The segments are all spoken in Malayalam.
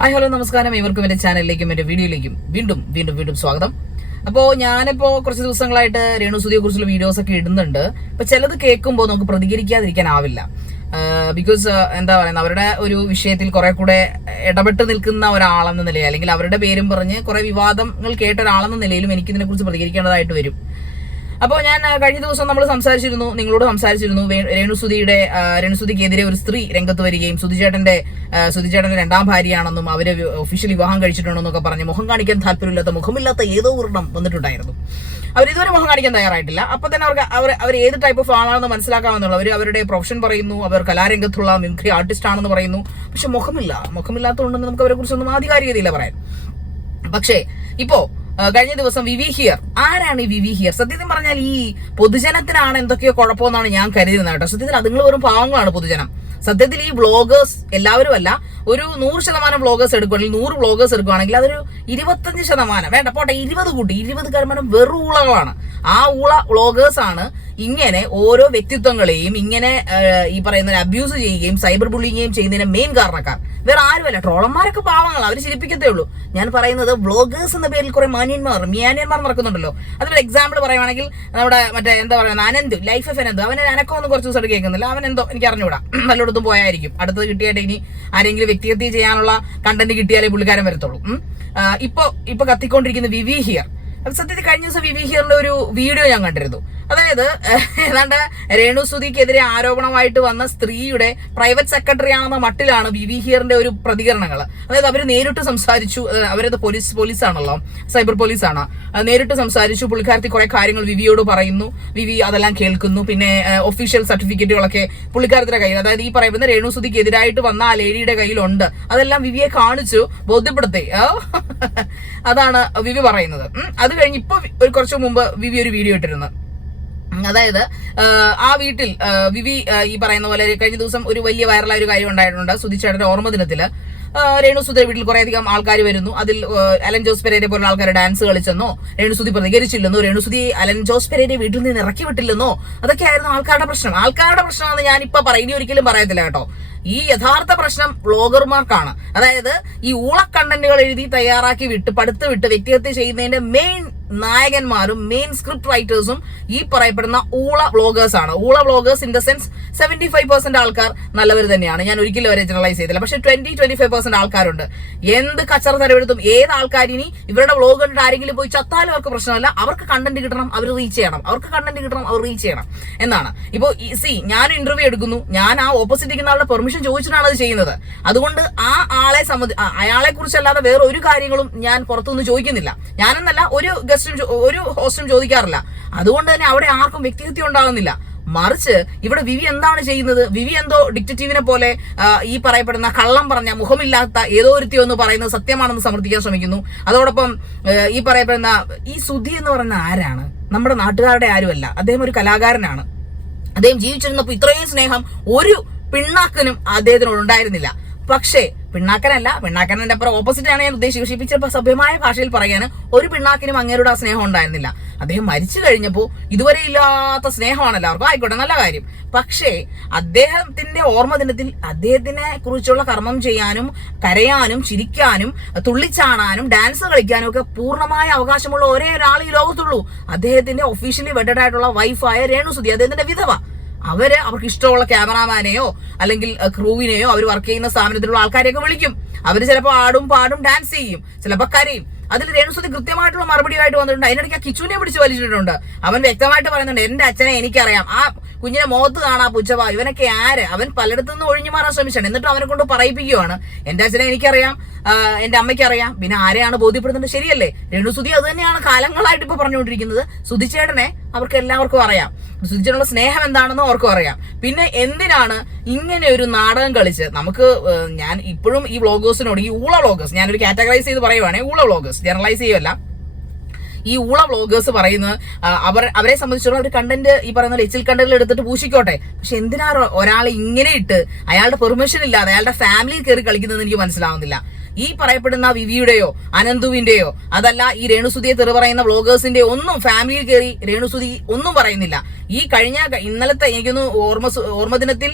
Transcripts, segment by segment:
ഹായ് ഹലോ നമസ്കാരം. ഇവർക്കും എന്റെ ചാനലിലേക്കും എന്റെ വീഡിയോയിലേക്കും വീണ്ടും സ്വാഗതം. അപ്പോൾ ഞാനിപ്പോ കുറച്ച് ദിവസങ്ങളായിട്ട് രേണുസുതിയെ കുറിച്ചുള്ള വീഡിയോസ് ഒക്കെ ഇടുന്നുണ്ട്. അപ്പൊ ചിലത് കേൾക്കുമ്പോൾ നമുക്ക് പ്രതികരിക്കാതിരിക്കാനാവില്ല. ബിക്കോസ് എന്താ പറയുന്നത്, അവരുടെ ഒരു വിഷയത്തിൽ കുറെ കൂടെ ഇടപെട്ട് നിൽക്കുന്ന ഒരാളെന്ന നിലയിൽ, അല്ലെങ്കിൽ അവരുടെ പേരും പറഞ്ഞ് കുറെ വിവാദങ്ങൾ കേട്ട ഒരാളെന്ന നിലയിലും എനിക്ക് ഇതിനെ കുറിച്ച് പ്രതികരിക്കേണ്ടതായിട്ട് വരും. അപ്പോൾ ഞാൻ കഴിഞ്ഞ ദിവസം നമ്മൾ നിങ്ങളോട് സംസാരിച്ചിരുന്നു രേണുസുതിക്കെതിരെ ഒരു സ്ത്രീ രംഗത്ത് വരികയും സുധിചേട്ടന്റെ രണ്ടാം ഭാര്യയാണെന്നും അവര് ഒഫീഷ്യൽ വിവാഹം കഴിച്ചിട്ടുണ്ടെന്നൊക്കെ പറഞ്ഞ് മുഖം കാണിക്കാൻ താല്പര്യമില്ലാത്ത മുഖമില്ലാത്ത ഏതോ ഒരെണ്ണം വന്നിട്ടുണ്ടായിരുന്നു. അവരിതുവരെ മുഖം കാണിക്കാൻ തയ്യാറായിട്ടില്ല. അപ്പൊ തന്നെ അവർ ഏത് ടൈപ്പ് ഓഫ് ആളാണെന്ന് മനസ്സിലാക്കാമെന്നുള്ള അവരുടെ പ്രൊഫഷൻ പറയുന്നു, അവർ കലാരംഗത്തുള്ള മിമിക്രി ആർട്ടിസ്റ്റ് ആണെന്ന് പറയുന്നു. പക്ഷെ മുഖമില്ലാത്തതുകൊണ്ട് നമുക്ക് അവരെ കുറിച്ചൊന്നും ആധികാരികതയില്ല പറയാൻ. പക്ഷേ ഇപ്പോ കഴിഞ്ഞ ദിവസം വിവി ഹിയർ. ആരാണ് ഈ വിവി ഹിയർ? സത്യത്തിൽ പറഞ്ഞാൽ ഈ പൊതുജനത്തിനാണ് എന്തൊക്കെയോ കുഴപ്പമെന്നാണ് ഞാൻ കരുതുന്നത് കേട്ടോ. സത്യത്തിൽ അതുങ്ങൾ വെറും പാവങ്ങളാണ് പൊതുജനം. സത്യത്തിൽ ഈ വ്ളോഗേഴ്സ് എല്ലാവരും അല്ല, ഒരു 100% വ്ളോഗേഴ്സ് എടുക്കുകയാണെങ്കിൽ 100 വ്ളോഗേഴ്സ് എടുക്കുകയാണെങ്കിൽ അതൊരു 25% വേണ്ട പോട്ടെ 20% വെറും ഊളകളാണ്. ആ ഊള വ്ളോഗേഴ്സ് ആണ് ഇങ്ങനെ ഓരോ വ്യക്തിത്വങ്ങളെയും ഇങ്ങനെ ഈ പറയുന്ന അബ്യൂസ് ചെയ്യുകയും സൈബർ ബുള്ളിങ്ങും ചെയ്യുന്നതിന് മെയിൻ കാരണക്കാർ വേറെ ആരുമല്ല. ട്രോളന്മാരൊക്കെ പാവങ്ങൾ, അവർ ചിരിപ്പിക്കത്തേ ഉള്ളൂ. ഞാൻ പറയുന്നത് വ്ളോഗേഴ്സ് എന്ന പേരിൽ കുറെ മാന്യന്മാർ നടക്കുന്നുണ്ടല്ലോ. അതിലൊരു എക്സാമ്പിൾ പറയുവാണെങ്കിൽ നമ്മുടെ മറ്റേ എന്താ പറയുക, അനന്ത് ലൈഫ് ഓഫ് അനന്ത്. അവനെ അനക്കമൊന്നും കുറച്ച് ദിവസമായിട്ട് കേൾക്കുന്നില്ല. അവൻ എന്തോ എനിക്ക് അറിഞ്ഞൂടാ, നല്ലോടത്തും പോയായിരിക്കും. അടുത്തത് കിട്ടിയായിട്ട് ഇനി ആരെങ്കിലും വ്യക്തിഹത്യ ചെയ്യാനുള്ള കണ്ടന്റ് കിട്ടിയാലേ പുള്ളിക്കാരൻ വരത്തുള്ളൂ. ഇപ്പൊ കത്തിക്കൊണ്ടിരിക്കുന്ന വിവി ഹിയർ. സത്യത്തിൽ കഴിഞ്ഞ ദിവസം വിവി ഹിയറിന്റെ ഒരു വീഡിയോ ഞാൻ കണ്ടിരുന്നു. അതായത് ഏതാണ്ട് രേണുസുതിക്കെതിരെ ആരോപണമായിട്ട് വന്ന സ്ത്രീയുടെ പ്രൈവറ്റ് സെക്രട്ടറി ആണെന്ന മട്ടിലാണ് വിവി ഹിയറിന്റെ ഒരു പ്രതികരണങ്ങൾ. അതായത് അവര് നേരിട്ട് സംസാരിച്ചു. അവരത് പോലീസാണല്ലോ, സൈബർ പോലീസാണ്. നേരിട്ട് സംസാരിച്ചു. പുള്ളിക്കാരത്തി കുറെ കാര്യങ്ങൾ വിവിയോട് പറയുന്നു. വിവി അതെല്ലാം കേൾക്കുന്നു. പിന്നെ ഒഫീഷ്യൽ സർട്ടിഫിക്കറ്റുകളൊക്കെ പുള്ളിക്കാരത്തിന്റെ കയ്യിൽ, അതായത് ഈ പറയുന്ന രേണുസുതിക്ക് എതിരായിട്ട് വന്ന ആ ലേഡിയുടെ കയ്യിലുണ്ട്. അതെല്ലാം വിവിയെ കാണിച്ചു ബോധ്യപ്പെടുത്തി. അതാണ് വിവി പറയുന്നത്. അത് കഴിഞ്ഞ് ഇപ്പൊ കുറച്ചു മുമ്പ് വിവി ഒരു വീഡിയോ ഇട്ടിരുന്നു. അതായത് ആ വീട്ടിൽ വിവി ഈ പറയുന്ന പോലെ കഴിഞ്ഞ ദിവസം ഒരു വലിയ വൈറലായ ഒരു കാര്യം ഉണ്ടായിട്ടുണ്ട്. സുധിച്ചേട്ടന്റെ ഓർമ്മ ദിനത്തില് രേണുസുധിയുടെ വീട്ടിൽ കുറേയധികം ആൾക്കാർ വരുന്നു. അതിൽ അലൻ ജോസ് പെരേരെ പോലുള്ള ആൾക്കാർ ഡാൻസ് കളിച്ചെന്നോ, രേണുസുധി പ്രതികരിച്ചില്ലെന്നോ, രേണുസുധി അലൻ ജോസ് പെരേരെ വീട്ടിൽ നിന്ന് ഇറക്കി വിട്ടില്ലെന്നോ, അതൊക്കെയായിരുന്നു ആൾക്കാരുടെ പ്രശ്നമാണെന്ന് ഞാനിപ്പോ ഇനി ഒരിക്കലും പറയത്തില്ല കേട്ടോ. ഈ യഥാർത്ഥ പ്രശ്നം വ്ളോഗർമാർക്കാണ്. അതായത് ഈ ഊള കണ്ടന്റുകൾ എഴുതി തയ്യാറാക്കി പടുത്ത് വിട്ട് വ്യക്തിഹത്യ ചെയ്യുന്നതിന്റെ മെയിൻ നായകന്മാരും മെയിൻ സ്ക്രിപ്റ്റ് റൈറ്റേഴ്സും ഈ പറയപ്പെടുന്ന ഊള വ്ളോഗേഴ്സ് ആണ്. ഊള വ്ളോഗേഴ്സ് ഇൻ ദ സെൻസ് 75% ആൾക്കാർ നല്ലവർ തന്നെയാണ്. ഞാൻ ഒരിക്കലും അവരെ ജനറലൈസ് ചെയ്തില്ല. പക്ഷെ 20-25% ആൾക്കാരുണ്ട് എന്ത് കച്ചറ തരവെടുത്തും. ഏത് ആൾക്കാരിനി ഇവരുടെ വ്ളോഗ് കണ്ടിട്ട് ആരെങ്കിലും പോയി ചത്താലും അവർക്ക് പ്രശ്നമല്ല. അവർക്ക് കണ്ടന്റ് കിട്ടണം, അവർ റീച്ച് ചെയ്യണം എന്നാണ്. ഇപ്പോ ഞാൻ ഇന്റർവ്യൂ എടുക്കുന്നു, ഞാൻ ആ ഓപ്പോസിറ്റ് ഇരിക്കുന്ന ആളുടെ പെർമിഷൻ ചോദിച്ചിട്ടാണ് അത് ചെയ്യുന്നത്. അതുകൊണ്ട് ആ അയാളെ കുറിച്ചല്ലാതെ വേറെ ഒരു കാര്യങ്ങളും ഞാൻ പുറത്തുനിന്ന് ചോദിക്കുന്നില്ല. ഞാനെന്നല്ല, ഒരു ഹോസ്റ്റും ചോദിക്കാറില്ല. അതുകൊണ്ട് തന്നെ അവിടെ ആർക്കും വ്യക്തിഹത്യ ഉണ്ടാകുന്നില്ല. മറിച്ച് ഇവിടെ വിവി എന്താണ് ചെയ്യുന്നത്? വിവി എന്തോ ഡിക്റ്റേറ്റീവിനെ പോലെ ഈ പറയപ്പെടുന്ന കള്ളം പറഞ്ഞ മുഖമില്ലാത്ത ഏതോ ഒരുത്തിയോ എന്ന് പറയുന്നത് സത്യമാണെന്ന് സമർത്ഥിക്കാൻ ശ്രമിക്കുന്നു. അതോടൊപ്പം ഈ പറയപ്പെടുന്ന ഈ സുധി എന്ന് പറയുന്ന ആരാണ്? നമ്മുടെ നാട്ടുകാരുടെ ആരുമല്ല. അദ്ദേഹം ഒരു കലാകാരനാണ്. അദ്ദേഹം ജീവിച്ചിരുന്നപ്പോൾ ഇത്രയും സ്നേഹം ഒരു പിണ്ണാക്കനും അദ്ദേഹത്തിനോട് ഉണ്ടായിരുന്നില്ല. പക്ഷേ പിണ്ണാക്കനന്റെ അപ്പുറം ഓപ്പോസിറ്റ് ആണ് ഞാൻ ഉദ്ദേശിച്ചത്. പക്ഷേ ചിലപ്പോൾ സഭ്യമായ ഭാഷയിൽ പറയാൻ ഒരു പിണ്ണാക്കിനും അങ്ങേരുടെ ആ സ്നേഹം ഉണ്ടായിരുന്നില്ല. അദ്ദേഹം മരിച്ചു കഴിഞ്ഞപ്പോൾ ഇതുവരെ ഇല്ലാത്ത സ്നേഹമാണ് എല്ലാവർക്കും. ആയിക്കോട്ടെ, നല്ല കാര്യം. പക്ഷേ അദ്ദേഹത്തിന്റെ ഓർമ്മ ദിനത്തിൽ അദ്ദേഹത്തിനെ കുറിച്ചുള്ള കർമ്മം ചെയ്യാനും കരയാനും ചിരിക്കാനും തുള്ളിച്ചാടാനും ഡാൻസ് കളിക്കാനും ഒക്കെ പൂർണ്ണമായ അവകാശമുള്ള ഒരേ ഒരാൾ ഈ ലോകത്തുള്ളൂ. അദ്ദേഹത്തിന്റെ ഒഫീഷ്യലി വെഡഡ് ആയിട്ടുള്ള വൈഫായ രേണുസുധി, അദ്ദേഹത്തിന്റെ വിധവ. അവർക്ക് ഇഷ്ടമുള്ള ക്യാമറാമാനെയോ അല്ലെങ്കിൽ ക്രൂവിനെയോ അവർ വർക്ക് ചെയ്യുന്ന സ്ഥാപനത്തിലുള്ള ആൾക്കാരെയൊക്കെ വിളിക്കും. അവര് ചിലപ്പോൾ ആടും പാടും ഡാൻസ് ചെയ്യും, ചിലപ്പോൾ കരയും. അതിൽ രേണുസുധി കൃത്യമായിട്ടുള്ള മറുപടിയായിട്ട് വന്നിട്ടുണ്ട്. അതിനിടയ്ക്ക് ആ കിച്ചുവിനെ പിടിച്ച് വലിച്ചിട്ടുണ്ട്. അവൻ വ്യക്തമായിട്ട് പറയുന്നുണ്ട്, എന്റെ അച്ഛനെ എനിക്കറിയാം, ആ കുഞ്ഞിനെ മുഖത്ത് കാണാ പുച്ഛവാ, ഇവനൊക്കെ ആര്? അവൻ പലയിടത്തു നിന്ന് ഒഴിഞ്ഞു മാറാൻ ശ്രമിച്ചാണ്. എന്നിട്ട് അവനെ കൊണ്ട് പറയിപ്പിക്കുകയാണ്, എന്റെ അച്ഛനെ എനിക്കറിയാം, എന്റെ അമ്മയ്ക്കറിയാം. പിന്നെ ആരെയാണ് ബോധ്യപ്പെടുന്നത്? ശരിയല്ലേ? രേണുസുധി അത് തന്നെയാണ് കാലങ്ങളായിട്ട് ഇപ്പൊ പറഞ്ഞുകൊണ്ടിരിക്കുന്നത്. സുധിച്ചേട്ടനെ അവർക്ക് എല്ലാവർക്കും അറിയാം. സുധിച്ചേട്ടനുള്ള സ്നേഹം എന്താണെന്ന് അവർക്കും അറിയാം. പിന്നെ എന്തിനാണ് ഇങ്ങനെ ഒരു നാടകം കളിച്ച് ഞാൻ ഇപ്പോഴും ഈ വ്ളോഗേഴ്സിനോട്, ഈ ഊള വ്ളോഗേഴ്സ്, ഞാനൊരു കാറ്റഗറൈസ് ചെയ്ത് പറയുവാണെങ്കിൽ ഊള വ്ളോഗേഴ്സ്, ജനറലൈസ് ചെയ്യുമല്ല, ഈ ഊള വ്ളോഗേഴ്സ് പറയുന്നത് അവരെ സംബന്ധിച്ചിടത്തോളം ഒരു കണ്ടന്റ് ഈ പറയുന്ന എച്ചിൽ കണ്ടന്റിൽ എടുത്തിട്ട് പൂശിക്കോട്ടെ. പക്ഷെ എന്തിനാ ഒരാളെ ഇങ്ങനെ ഇട്ട് അയാളുടെ പെർമിഷൻ ഇല്ലാതെ അയാളുടെ ഫാമിലിയിൽ കയറി കളിക്കുന്നതെന്ന് എനിക്ക് മനസ്സിലാവുന്നില്ല. ഈ പറയപ്പെടുന്ന വിവിയുടെയോ അനന്തുവിന്റെയോ അതല്ല ഈ രേണുസുതിയെ തെറി പറയുന്ന വ്ളോഗേഴ്സിന്റെ ഒന്നും ഫാമിലിയിൽ കയറി രേണുസുതി ഒന്നും പറയുന്നില്ല. ഈ ഇന്നലത്തെ എനിക്കൊന്ന് ഓർമ്മ ദിനത്തിൽ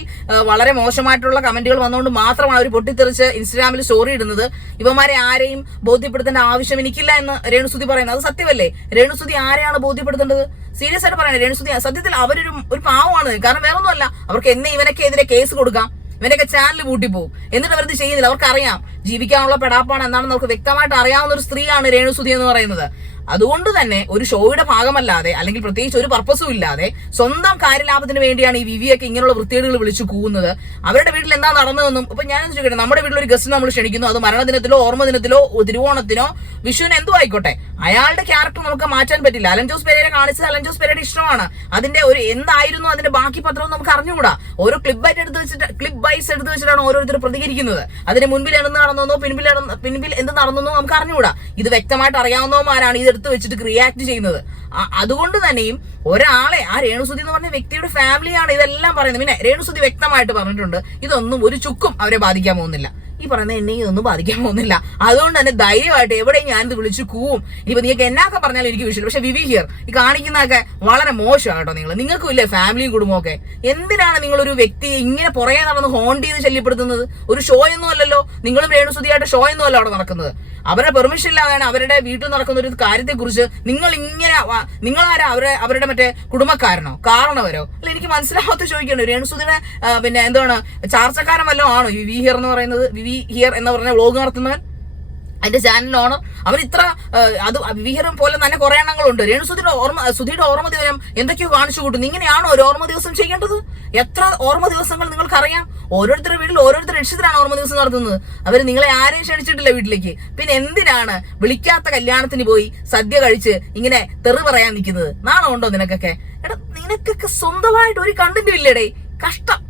വളരെ മോശമായിട്ടുള്ള കമന്റുകൾ വന്നുകൊണ്ട് മാത്രമാണ് അവർ പൊട്ടിത്തെറിച്ച് ഇൻസ്റ്റാഗ്രാമിൽ സ്റ്റോറി ഇടുന്നത്. ഇവന്മാരെ ആരെയും ബോധ്യപ്പെടുത്തേണ്ട ആവശ്യം എനിക്കില്ല എന്ന് രേണുസുതി പറയുന്നത്. അത് സത്യമല്ലേ? രേണുസുതി ആരെയാണ് ബോധ്യപ്പെടുത്തേണ്ടത്? സീരിയസ് ആയിട്ട് പറയണേ, രേണുസുതി സത്യത്തിൽ അവരൊരു പാവമാണ്. കാരണം വേറെ ഒന്നുമല്ല, അവർക്ക് എന്നെ ഇവനൊക്കെ എതിരെ കേസ് കൊടുക്കാം, ഇവനൊക്കെ ചാനൽ പൂട്ടിപ്പോവും. എന്നിട്ട് അവരത് ചെയ്യുന്നില്ല. അവർക്കറിയാം ജീവിക്കാനുള്ള പെടാപ്പാണ് എന്താണെന്ന് അവർക്ക് വ്യക്തമായിട്ട് അറിയാവുന്ന ഒരു സ്ത്രീയാണ് രേണുസുതി എന്ന് പറയുന്നത്. അതുകൊണ്ട് തന്നെ ഒരു ഷോയുടെ ഭാഗമല്ലാതെ അല്ലെങ്കിൽ പ്രത്യേകിച്ച് ഒരു പർപ്പസും ഇല്ലാതെ സ്വന്തം കാര്യലാഭത്തിന് വേണ്ടിയാണ് ഈ വിവിയൊക്കെ ഇങ്ങനെയുള്ള വൃത്തികേടുകൾ വിളിച്ചു കൂവുന്നത്. അവരുടെ വീട്ടിൽ എന്താ നടന്നതെന്നും ഇപ്പൊ ഞാൻ ചോദിക്കട്ടെ, നമ്മുടെ വീട്ടിൽ ഒരു ഗസ്റ്റ് നമ്മൾ ക്ഷണിക്കുന്നു, അത് മരണദിനത്തിലോ ഓർമ്മ ദിനത്തിലോ തിരുവോണത്തിനോ വിഷുവിന് എന്തോ ആയിക്കോട്ടെ, അയാളുടെ ക്യാരക്ടർ നമുക്ക് മാറ്റാൻ പറ്റില്ല. അലൻ ജോസ് പെരേര കാണിച്ചത് അലൻ ജോസ് പെരേരയുടെ ഇഷ്ടമാണ്. അതിന്റെ ഒരു എന്തായിരുന്നു അതിന്റെ ബാക്കി പത്രവും നമുക്ക് അറിഞ്ഞുകൂടാ. ഓരോ ക്ലിപ്പ് ബൈറ്റ്സ് എടുത്ത് വെച്ചിട്ടാണ് ഓരോരുത്തർ പ്രതികരിക്കുന്നത്. അതിന് മുൻപിൽ എന്ത് നടന്നോ പിൻപിൽ എന്ത് നടന്നോ നമുക്ക് അറിഞ്ഞുകൂടാ. ഇത് വ്യക്തമായിട്ട് അറിയാവുന്നവന്മാരാണ് ഇത് എടുത്ത് വെച്ചിട്ട് റിയാക്ട് ചെയ്യുന്നത്. അതുകൊണ്ട് തന്നെയും ഒരാളെ ആ രേണുസുതി എന്ന് പറഞ്ഞ വ്യക്തിയുടെ ഫാമിലിയാണ് ഇതെല്ലാം പറയുന്നത്. പിന്നെ രേണുസുതി വ്യക്തമായിട്ട് പറഞ്ഞിട്ടുണ്ട് ഇതൊന്നും ഒരു ചുക്കും അവരെ ബാധിക്കാൻ പോകുന്നില്ല. ഈ പറയുന്ന എന്നെയും ഇതൊന്നും ബാധിക്കാൻ പോകുന്നില്ല. അതുകൊണ്ട് തന്നെ ധൈര്യമായിട്ട് എവിടെയും ഞാനിത് വിളിച്ചു കൂവും. ഇപ്പൊ നിങ്ങൾക്ക് എന്നൊക്കെ പറഞ്ഞാലും എനിക്ക് വിഷയമില്ല. പക്ഷെ വിവി ഹിയർ ഈ കാണിക്കുന്നതൊക്കെ വളരെ മോശമാണ് കേട്ടോ. നിങ്ങൾക്കും ഇല്ലേ ഫാമിലിയും കുടുംബമൊക്കെ? എന്തിനാണ് നിങ്ങളൊരു വ്യക്തിയെ ഇങ്ങനെ പുറകെ നടന്ന് ഹോണ്ട് ചെയ്ത് ശല്യപ്പെടുത്തുന്നത്? ഒരു ഷോ ഒന്നും അല്ലല്ലോ, നിങ്ങളും രേണുസുതിയായിട്ട് ഷോ ഒന്നും അല്ല അവിടെ നടക്കുന്നത്. അവരുടെ പെർമിഷൻ ഇല്ലാതെയാണ് അവരുടെ വീട്ടിൽ നടക്കുന്ന ഒരു കാര്യത്തെ കുറിച്ച് നിങ്ങളാരാ? അവരുടെ മറ്റേ കുടുംബക്കാരനോ കാരണവരോ? അല്ല, എനിക്ക് മനസ്സിലാവാത്ത ചോദിക്കണ്ടോ. രേണുസുതിയുടെ പിന്നെ എന്താണ് ചാർച്ചക്കാരൻ വല്ലതും ആണോ വിവി ഹിയർ എന്ന് പറയുന്നത്? വിവി ഹിയർ എന്ന് പറഞ്ഞ വ്ളോഗ് നടത്തുന്നവൻ, അതിന്റെ ചാനൽ ഓണർ, അവൻ ഇത്ര അത് വിഹിരം പോലെ തന്നെ കുറെ എണ്ണങ്ങളുണ്ട്. സുധിയുടെ ഓർമ്മ ദിവസം എന്തൊക്കെയോ കാണിച്ചു കൂട്ടുന്നു. ഇങ്ങനെയാണോ ഒരു ഓർമ്മ ദിവസം ചെയ്യേണ്ടത്? എത്ര ഓർമ്മ ദിവസങ്ങൾ നിങ്ങൾക്കറിയാം? ഓരോരുത്തരുടെ വീട്ടിൽ ഓരോരുത്തർ രക്ഷിതരാണ് ഓർമ്മ ദിവസം നടത്തുന്നത്. അവർ നിങ്ങളെ ആരെയും ക്ഷണിച്ചിട്ടില്ല വീട്ടിലേക്ക്. പിന്നെ എന്തിനാണ് വിളിക്കാത്ത കല്യാണത്തിന് പോയി സദ്യ കഴിച്ച് ഇങ്ങനെ തെറി പറയാൻ നിൽക്കുന്നത്? നാണം ഉണ്ടോ നിനക്കൊക്കെ? എടാ, നിനക്കൊക്കെ സ്വന്തമായിട്ട് ഒരു കണ്ടന്റും ഇല്ലേടേ. കഷ്ടം.